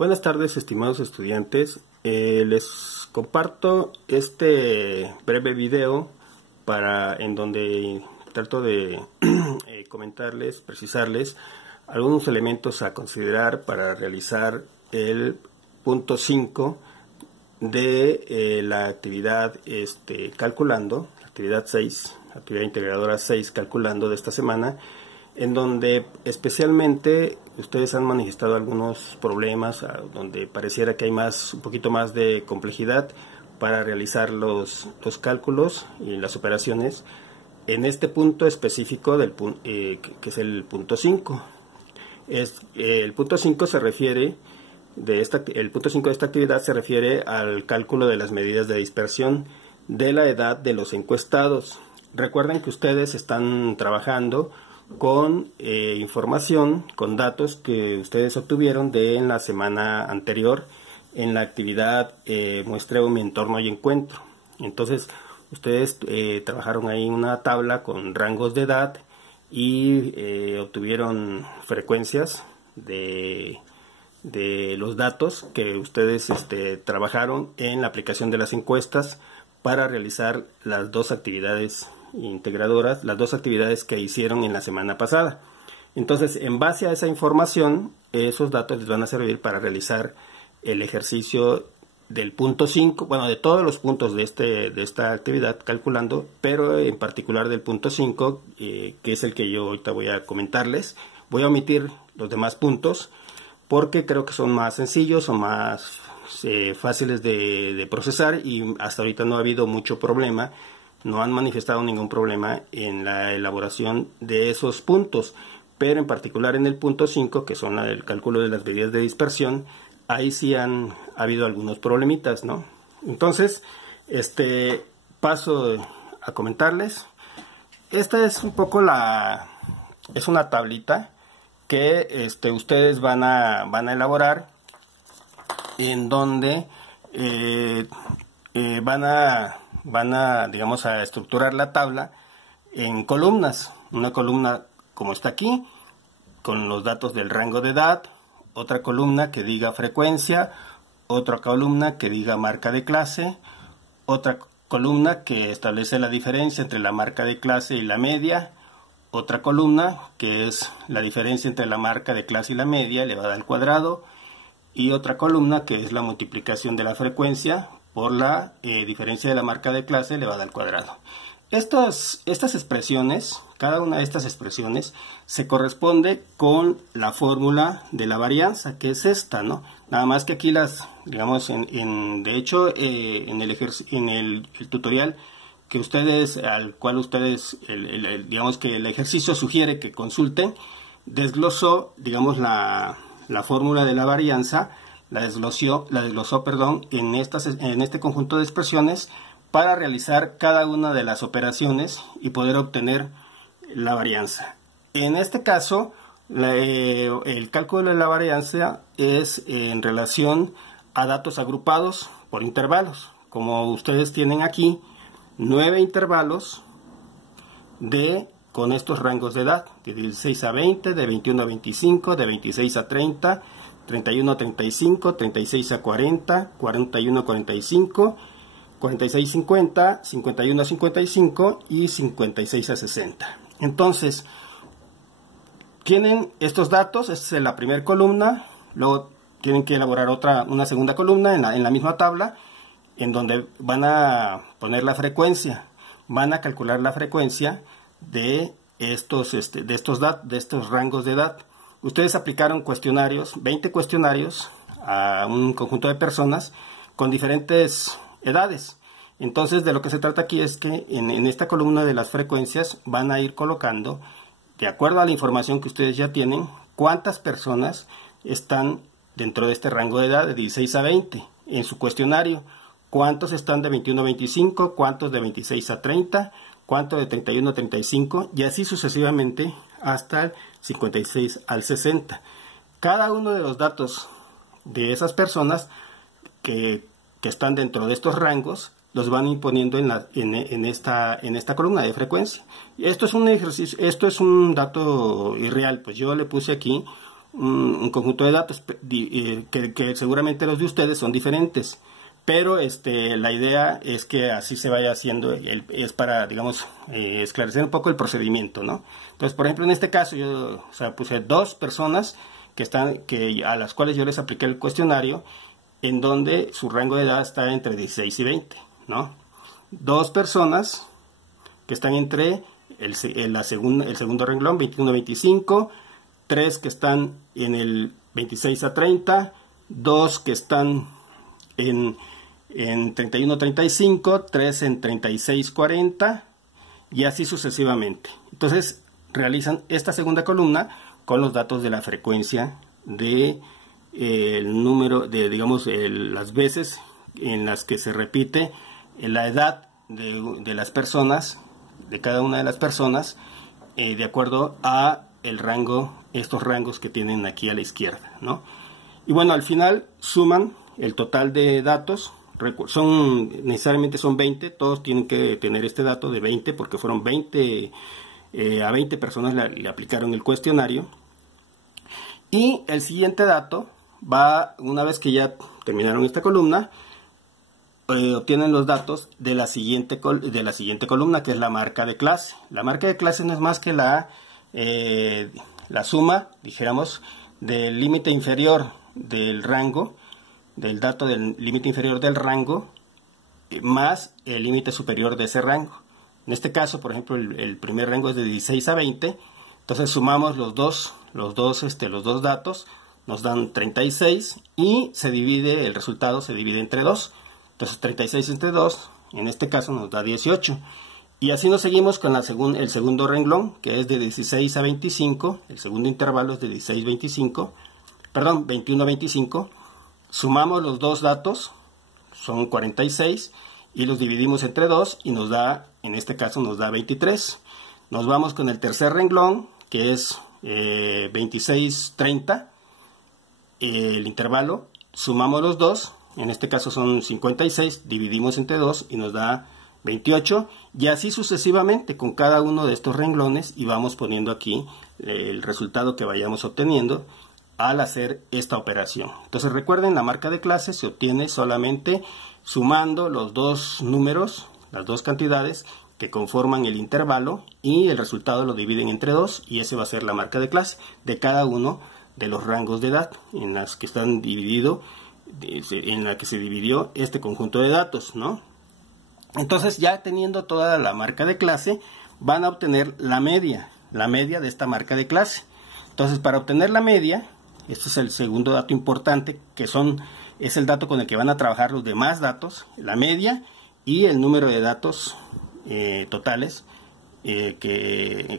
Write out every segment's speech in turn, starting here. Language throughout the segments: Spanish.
Buenas tardes, estimados estudiantes. Les comparto este breve video en donde trato de comentarles, precisarles algunos elementos a considerar para realizar el punto 5 de la actividad calculando, actividad 6, actividad integradora 6 calculando de esta semana, en donde especialmente ustedes han manifestado algunos problemas, donde pareciera que hay un poquito más de complejidad para realizar los cálculos y las operaciones en este punto específico que es el punto 5. El punto 5 se refiere el punto 5 de esta actividad se refiere al cálculo de las medidas de dispersión de la edad de los encuestados. Recuerden que ustedes están trabajando con información, con datos que ustedes obtuvieron en la semana anterior en la actividad muestreo mi entorno y encuentro. Entonces ustedes trabajaron ahí una tabla con rangos de edad y obtuvieron frecuencias de los datos que ustedes trabajaron en la aplicación de las encuestas para realizar las dos actividades integradoras, las dos actividades que hicieron en la semana pasada. Entonces, en base a esa información, esos datos les van a servir para realizar el ejercicio del punto 5, bueno, de todos los puntos de esta actividad calculando, pero en particular del punto 5, que es el que yo ahorita voy a comentarles. Voy a omitir los demás puntos porque creo que son más sencillos o más fáciles de procesar, y hasta ahorita no ha habido mucho problema. No han manifestado ningún problema en la elaboración de esos puntos, pero en particular en el punto 5, que son el cálculo de las medidas de dispersión, ahí sí ha habido algunos problemitas, ¿no? Entonces, paso a comentarles. Esta es un poco es una tablita que ustedes van a elaborar, en donde van a, digamos, a estructurar la tabla en columnas. Una columna como está aquí, con los datos del rango de edad, otra columna que diga frecuencia, otra columna que diga marca de clase, otra columna que establece la diferencia entre la marca de clase y la media, otra columna que es la diferencia entre la marca de clase y la media elevada al cuadrado, y otra columna que es la multiplicación de la frecuencia por la diferencia de la marca de clase elevada al cuadrado. Estas expresiones, cada una de estas expresiones se corresponde con la fórmula de la varianza, que es esta, ¿no? Nada más que aquí digamos, de hecho, en el tutorial que al cual ustedes, digamos que el ejercicio sugiere que consulten, desglosó, digamos, la fórmula de la varianza, la desglosó, en este conjunto de expresiones para realizar cada una de las operaciones y poder obtener la varianza. En este caso, el cálculo de la varianza es en relación a datos agrupados por intervalos. Como ustedes tienen aquí, 9 intervalos con estos rangos de edad, de 16 a 20, de 21 a 25, de 26 a 30, 31 a 35, 36 a 40, 41 a 45, 46 a 50, 51 a 55 y 56 a 60. Entonces, tienen estos datos, esta es la primera columna, luego tienen que elaborar una segunda columna en la misma tabla, en donde van a poner la frecuencia, van a calcular la frecuencia de estos rangos de edad. Ustedes aplicaron 20 cuestionarios a un conjunto de personas con diferentes edades. Entonces, de lo que se trata aquí es que en esta columna de las frecuencias van a ir colocando, de acuerdo a la información que ustedes ya tienen, cuántas personas están dentro de este rango de edad de 16 a 20 en su cuestionario, cuántos están de 21 a 25, cuántos de 26 a 30, cuántos de 31 a 35, y así sucesivamente hasta el 56 al 60. Cada uno de los datos de esas personas que están dentro de estos rangos los van imponiendo en esta columna de frecuencia. Esto es un ejercicio, esto es un dato irreal, pues yo le puse aquí un conjunto de datos que seguramente los de ustedes son diferentes, pero la idea es que así se vaya haciendo, es para, digamos, esclarecer un poco el procedimiento, ¿no? Entonces, por ejemplo, en este caso yo, o sea, puse 2 personas a las cuales yo les apliqué el cuestionario, en donde su rango de edad está entre 16 y 20, ¿no? 2 personas que están entre el segundo renglón, 21 a 25, 3 que están en el 26 a 30, 2 que están en 31 a 35, 3 en 36 a 40 y así sucesivamente. Entonces realizan esta segunda columna con los datos de la frecuencia de el número de, digamos, las veces en las que se repite la edad de las personas, de cada una de las personas, de acuerdo a el rango, estos rangos que tienen aquí a la izquierda, ¿no? Y bueno, al final suman el total de datos. Necesariamente son 20, todos tienen que tener este dato de 20 porque fueron 20, a 20 personas le aplicaron el cuestionario. Y el siguiente dato va, una vez que ya terminaron esta columna, obtienen los datos de la siguiente columna, que es la marca de clase. La marca de clase no es más que la suma, dijéramos, del límite inferior del rango, del dato del límite inferior del rango, más el límite superior de ese rango. En este caso, por ejemplo, el primer rango es de 16 a 20, entonces sumamos los dos datos, nos dan 36 y el resultado se divide entre 2. Entonces 36 entre 2, en este caso nos da 18. Y así nos seguimos con el segundo renglón, que es de 16 a 25. El segundo intervalo es de 21 a 25. Sumamos los dos datos, son 46, y los dividimos entre 2 y nos da, en este caso nos da 23. Nos vamos con el tercer renglón, que es 26-30. El intervalo, sumamos los dos, en este caso son 56, dividimos entre 2 y nos da 28, y así sucesivamente con cada uno de estos renglones, y vamos poniendo aquí el resultado que vayamos obteniendo al hacer esta operación. Entonces recuerden, la marca de clase se obtiene solamente sumando los dos números, las dos cantidades que conforman el intervalo, y el resultado lo dividen entre 2, y ese va a ser la marca de clase de cada uno de los rangos de edad en las que están en la que se dividió este conjunto de datos, ¿no? Entonces, ya teniendo toda la marca de clase, van a obtener la media de esta marca de clase. Entonces, para obtener la media, este es el segundo dato importante, es el dato con el que van a trabajar los demás datos, la media y el número de datos totales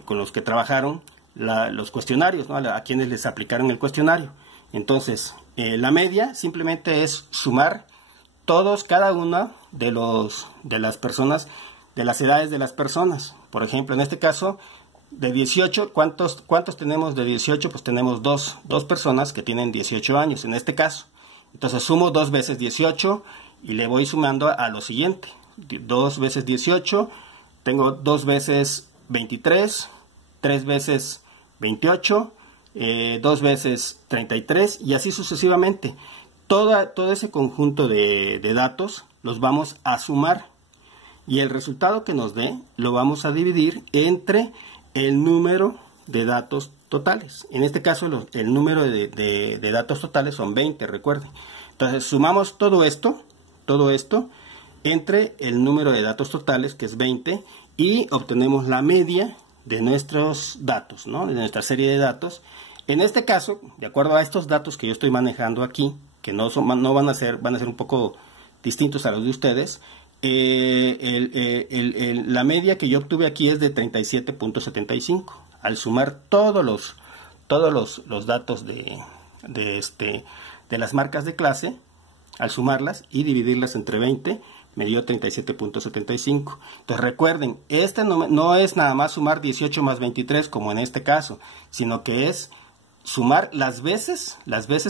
con los que trabajaron los cuestionarios, ¿no? A quienes les aplicaron el cuestionario. Entonces, la media simplemente es sumar cada una de las personas, de las edades de las personas. Por ejemplo, en este caso, de 18, ¿cuántos tenemos de 18? Pues tenemos dos personas que tienen 18 años, en este caso. Entonces sumo 2 veces 18 y le voy sumando a lo siguiente. 2 veces 18, tengo 2 veces 23, 3 veces 28, 2 veces 33 y así sucesivamente. Todo ese conjunto de datos los vamos a sumar y el resultado que nos dé lo vamos a dividir entre el número de datos totales. En este caso el número de datos totales son 20, recuerden. Entonces sumamos todo esto entre el número de datos totales, que es 20, y obtenemos la media de nuestros datos, ¿no? De nuestra serie de datos. En este caso, de acuerdo a estos datos que yo estoy manejando aquí, que no van a ser un poco distintos a los de ustedes, la media que yo obtuve aquí es de 37.75. Al sumar todos los datos de las marcas de clase, al sumarlas y dividirlas entre 20, me dio 37.75. Entonces recuerden, no es nada más sumar 18 más 23 como en este caso, sino que es sumar las veces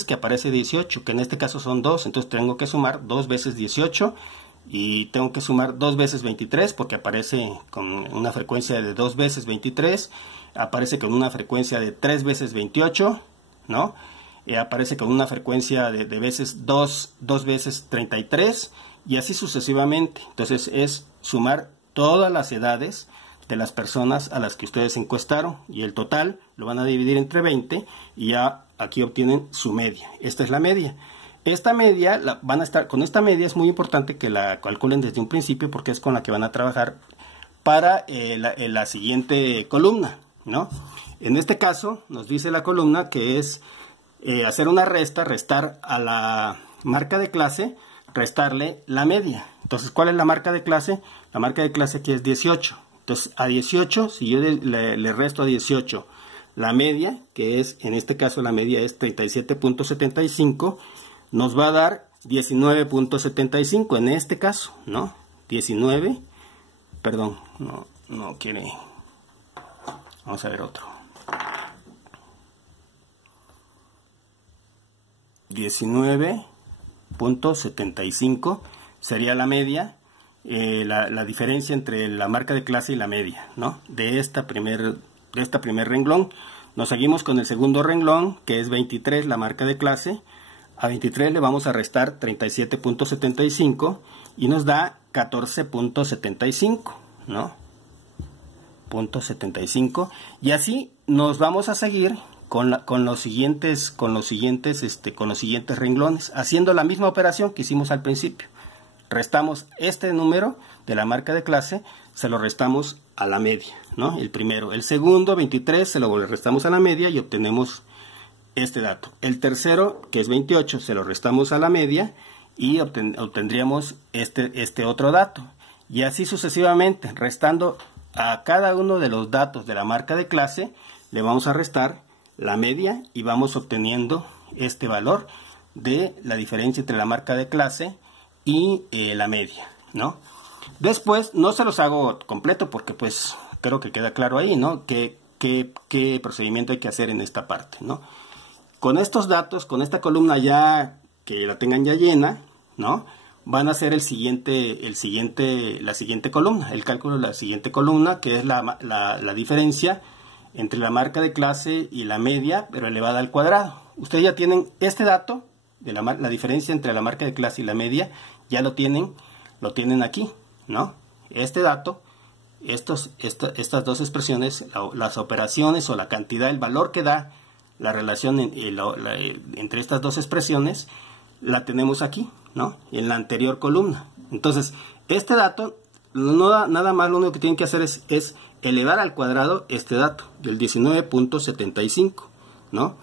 que aparece 18, que en este caso son 2. Entonces tengo que sumar 2 veces 18 y tengo que sumar 2 veces 23 porque aparece con una frecuencia de 2 veces 23, aparece con una frecuencia de 3 veces 28 ¿no? Aparece con una frecuencia de veces 2 veces 33 y así sucesivamente. Entonces es sumar todas las edades de las personas a las que ustedes encuestaron y el total lo van a dividir entre 20 y ya aquí obtienen su media. Esta es la media. Esta media, con esta media es muy importante que la calculen desde un principio porque es con la que van a trabajar para la siguiente columna, ¿no? En este caso nos dice la columna que es hacer una resta, restar a la marca de clase, restarle la media. Entonces, ¿cuál es la marca de clase? La marca de clase aquí es 18. Entonces, a 18, si yo le resto a 18 la media, que es, en este caso la media es 37.75, nos va a dar 19.75 en este caso, ¿no? 19, perdón, no quiere. Vamos a ver otro. 19.75 sería la media, la diferencia entre la marca de clase y la media, ¿no? De esta primer renglón. Nos seguimos con el segundo renglón, que es 23, la marca de clase. A 23 le vamos a restar 37.75 y nos da 14.75, ¿no? 0.75, y así nos vamos a seguir con los siguientes renglones, haciendo la misma operación que hicimos al principio. Restamos este número de la marca de clase, se lo restamos a la media, ¿no? El primero. El segundo, 23, se lo restamos a la media y obtenemos este dato. El tercero, que es 28, se lo restamos a la media y obtendríamos este otro dato. Y así sucesivamente, restando a cada uno de los datos de la marca de clase, le vamos a restar la media y vamos obteniendo este valor de la diferencia entre la marca de clase y la media, ¿no? Después, no se los hago completo porque pues creo que queda claro ahí, ¿no? ¿Qué procedimiento hay que hacer en esta parte, ¿no? Con estos datos, con esta columna ya que la tengan ya llena, ¿no? Van a hacer la siguiente columna, el cálculo de la siguiente columna, que es la diferencia entre la marca de clase y la media, pero elevada al cuadrado. Ustedes ya tienen este dato de la diferencia entre la marca de clase y la media, ya lo tienen aquí, ¿no? Este dato, estas dos expresiones, las operaciones o la cantidad, el valor que da la relación entre estas dos expresiones, la tenemos aquí, ¿no? En la anterior columna. Entonces, este dato, nada más lo único que tienen que hacer es elevar al cuadrado este dato, del 19.75, ¿no?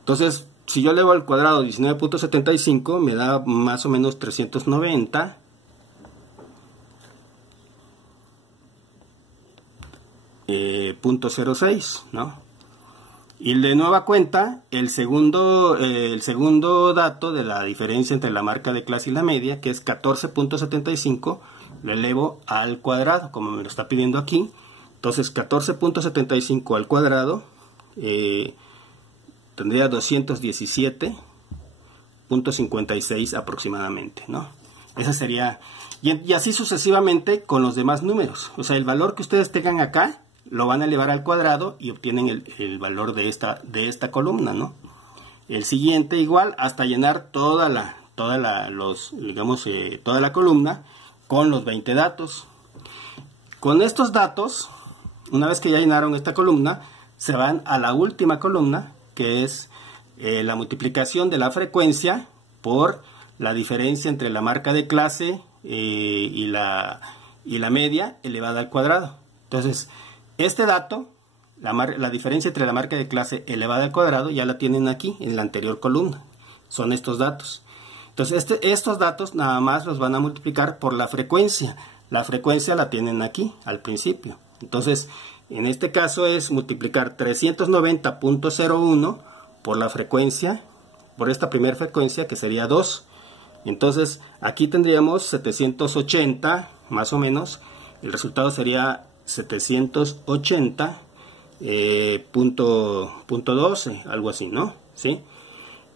Entonces, si yo elevo al cuadrado 19.75, me da más o menos 390.06, ¿no? Y de nueva cuenta, el segundo dato de la diferencia entre la marca de clase y la media, que es 14.75, lo elevo al cuadrado, como me lo está pidiendo aquí. Entonces, 14.75 al cuadrado tendría 217.56 aproximadamente, ¿no? Esa sería, y así sucesivamente con los demás números. O sea, el valor que ustedes tengan acá, lo van a elevar al cuadrado y obtienen el valor de esta columna, ¿no? El siguiente igual hasta llenar toda la columna con los 20 datos. Con estos datos, una vez que ya llenaron esta columna, se van a la última columna, que es la multiplicación de la frecuencia por la diferencia entre la marca de clase y la media elevada al cuadrado. Entonces, este dato, la diferencia entre la marca de clase elevada al cuadrado, ya la tienen aquí en la anterior columna. Son estos datos. Entonces, estos datos nada más los van a multiplicar por la frecuencia. La frecuencia la tienen aquí, al principio. Entonces, en este caso es multiplicar 390.01 por la frecuencia, por esta primera frecuencia, que sería 2. Entonces, aquí tendríamos 780, más o menos. El resultado sería 780.12, algo así, ¿no? ¿Sí?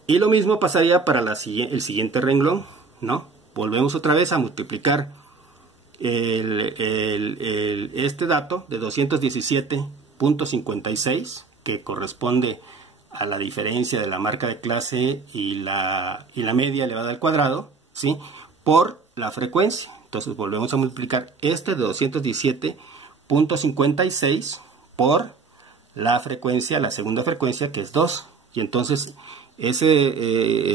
Y lo mismo pasaría para el siguiente renglón, ¿no? Volvemos otra vez a multiplicar este dato de 217.56, que corresponde a la diferencia de la marca de clase y la media elevada al cuadrado, ¿sí?, por la frecuencia. Entonces volvemos a multiplicar este de 217.56 por la frecuencia, la segunda frecuencia, que es 2. Y entonces ese,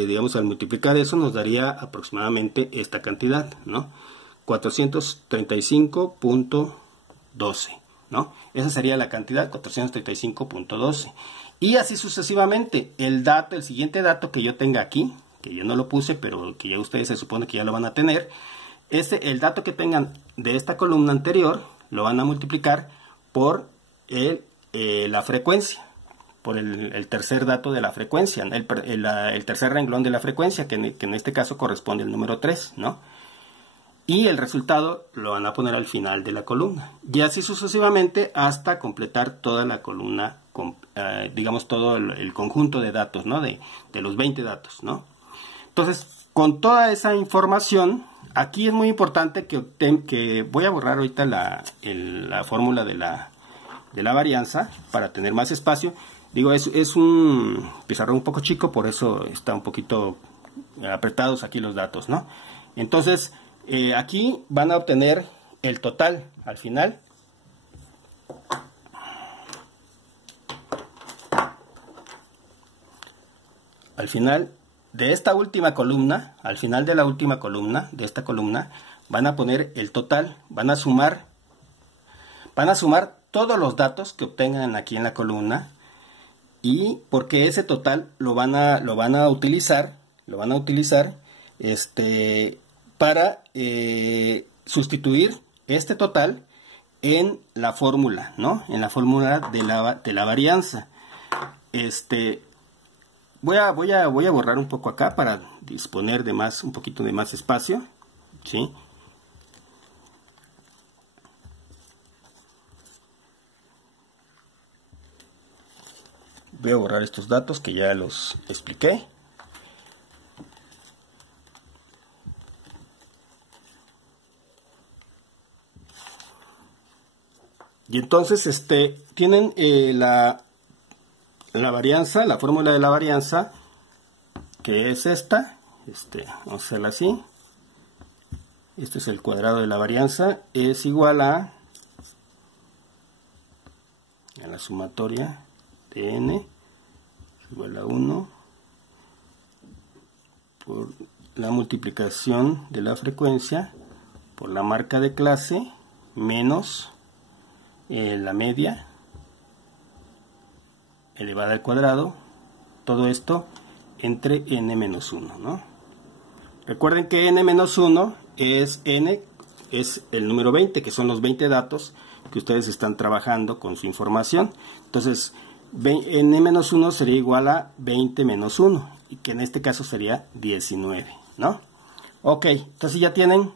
digamos, al multiplicar eso nos daría aproximadamente esta cantidad, ¿no? 435.12, ¿no? Esa sería la cantidad, 435.12. Y así sucesivamente. El siguiente dato que yo tenga aquí, que yo no lo puse, pero que ya ustedes se supone que ya lo van a tener, el dato que tengan de esta columna anterior, lo van a multiplicar por la frecuencia, por el tercer dato de la frecuencia, el tercer renglón de la frecuencia, que en este caso corresponde al número 3, ¿no? Y el resultado lo van a poner al final de la columna. Y así sucesivamente hasta completar toda la columna, digamos todo el conjunto de datos, ¿no? De los 20 datos, ¿no? Entonces, con toda esa información, aquí es muy importante que voy a borrar ahorita la fórmula de la varianza para tener más espacio. Digo, es un pizarrón un poco chico, por eso está un poquito apretados aquí los datos, ¿no? Entonces, aquí van a obtener el total al final. Al final de esta última columna, al final de la última columna, de esta columna, van a poner el total, van a sumar todos los datos que obtengan aquí en la columna, y porque ese total lo van a utilizar para sustituir este total en la fórmula, ¿no? En la fórmula de la varianza. Voy a borrar un poco acá para disponer de un poquito de más espacio, ¿sí? Voy a borrar estos datos que ya los expliqué. Y entonces tienen la varianza, la fórmula de la varianza, que es esta. Vamos a hacerla así. Este es el cuadrado de la varianza. Es igual a la sumatoria de n, es igual a 1 por la multiplicación de la frecuencia por la marca de clase menos la media elevada al cuadrado, todo esto entre n menos 1, ¿no? Recuerden que n menos 1 es el número 20, que son los 20 datos que ustedes están trabajando con su información. Entonces, n menos 1 sería igual a 20 menos 1, y que en este caso sería 19, ¿no? Ok, entonces ya tienen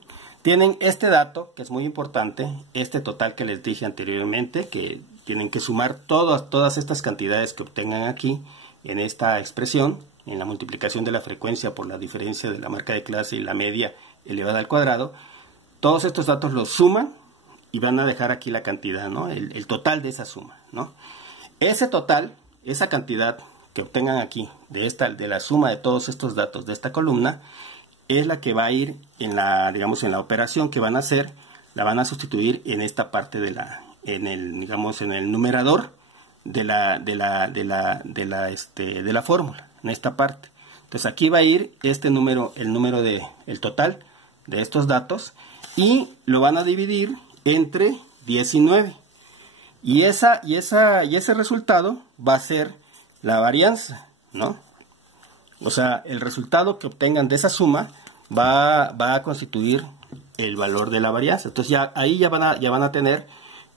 este dato, que es muy importante, este total que les dije anteriormente, que tienen que sumar todas estas cantidades que obtengan aquí en esta expresión, en la multiplicación de la frecuencia por la diferencia de la marca de clase y la media elevada al cuadrado. Todos estos datos los suman y van a dejar aquí la cantidad, ¿no? El total de esa suma, ¿no? Ese total, esa cantidad que obtengan aquí de la suma de todos estos datos de esta columna, es la que va a ir en la operación que van a hacer, la van a sustituir en esta parte en el numerador de la fórmula, en esta parte. Entonces aquí va a ir el total de estos datos, y lo van a dividir entre 19. Y ese resultado va a ser la varianza, ¿no? O sea, el resultado que obtengan de esa suma va a constituir el valor de la varianza. Entonces ahí ya van a tener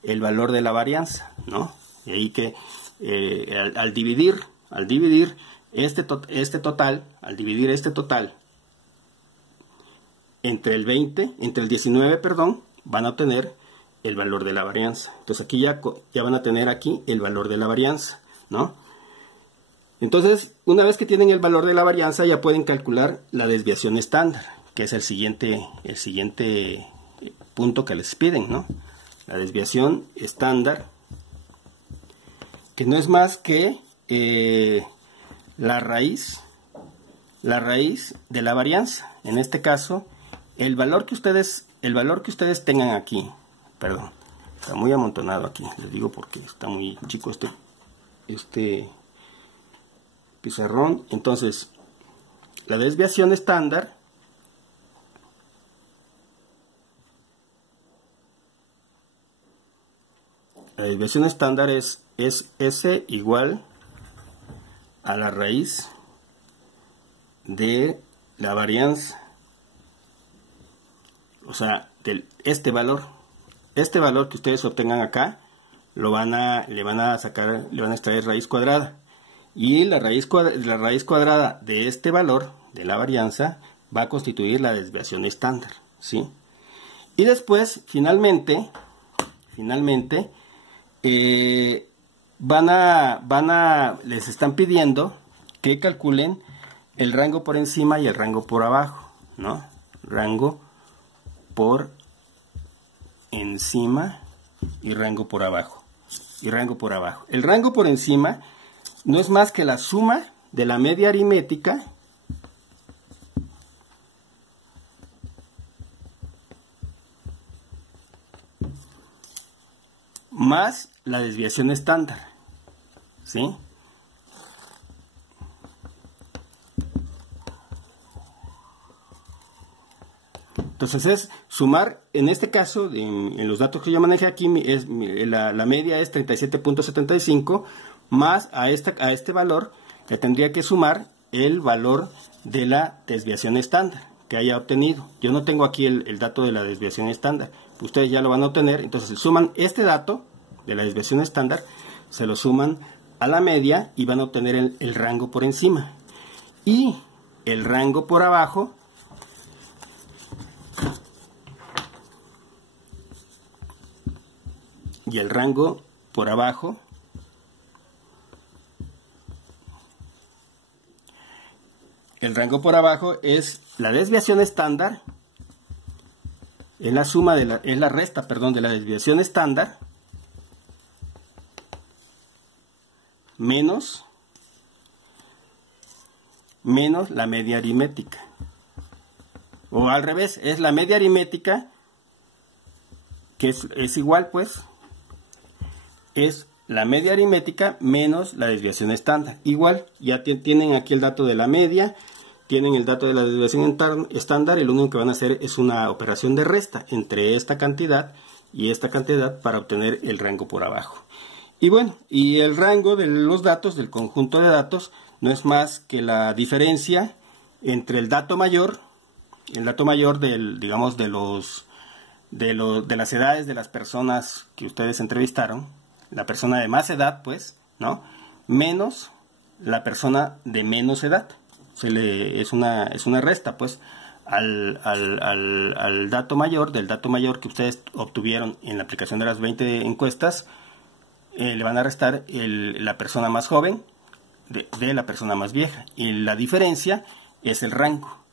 el valor de la varianza, ¿no? Y ahí que al dividir este total entre el 19, perdón, van a obtener el valor de la varianza. Entonces aquí ya van a tener aquí el valor de la varianza, ¿no? Entonces, una vez que tienen el valor de la varianza, ya pueden calcular la desviación estándar, que es el siguiente punto que les piden, ¿no? La desviación estándar, que no es más que la raíz de la varianza. En este caso, el valor que ustedes tengan aquí, perdón, está muy amontonado aquí, les digo porque está muy chico este pizarrón. Entonces, la desviación estándar es S igual a la raíz de la varianza, o sea, este valor que ustedes obtengan acá, le van a extraer raíz cuadrada, y la raíz cuadrada de este valor de la varianza va a constituir la desviación estándar, ¿sí? Y después, finalmente les están pidiendo que calculen el rango por encima y el rango por abajo, ¿no? Rango por encima y rango por abajo. El rango por encima no es más que la suma de la media aritmética más la desviación estándar, ¿sí? Entonces es sumar, en este caso, en los datos que yo manejé aquí, la media es 37.75, más a este valor le tendría que sumar el valor de la desviación estándar que haya obtenido. Yo no tengo aquí el dato de la desviación estándar, ustedes ya lo van a obtener. Entonces suman este dato de la desviación estándar, se lo suman a la media y van a obtener el rango por encima. Y el rango por abajo es la desviación estándar, es la resta de la desviación estándar menos la media aritmética. O al revés, es la media aritmética, que es igual, pues, es la media aritmética menos la desviación estándar. Igual, ya tienen aquí el dato de la media, tienen el dato de la desviación estándar, y lo único que van a hacer es una operación de resta entre esta cantidad y esta cantidad para obtener el rango por abajo. Y bueno, y el rango de los datos, del conjunto de datos, no es más que la diferencia entre el dato mayor digamos, de las edades de las personas que ustedes entrevistaron, la persona de más edad, pues, ¿no?, menos la persona de menos edad. Es una resta, pues, al dato mayor, del dato mayor que ustedes obtuvieron en la aplicación de las 20 encuestas, le van a restar la persona más joven de la persona más vieja, y la diferencia es el rango.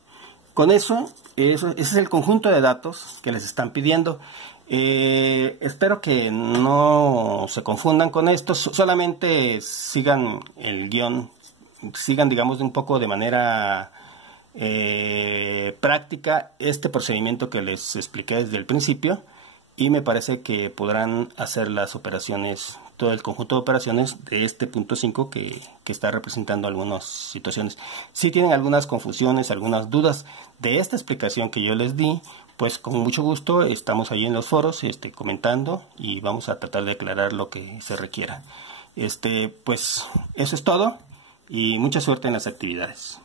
Con ese es el conjunto de datos que les están pidiendo. Espero que no se confundan con esto, solamente sigan el guión, digamos, un poco de manera práctica este procedimiento que les expliqué desde el principio, y me parece que podrán hacer las operaciones, todo el conjunto de operaciones de este punto 5 que está representando algunas situaciones. Si tienen algunas confusiones, algunas dudas de esta explicación que yo les di, pues con mucho gusto estamos ahí en los foros comentando, y vamos a tratar de aclarar lo que se requiera. Pues eso es todo, y mucha suerte en las actividades.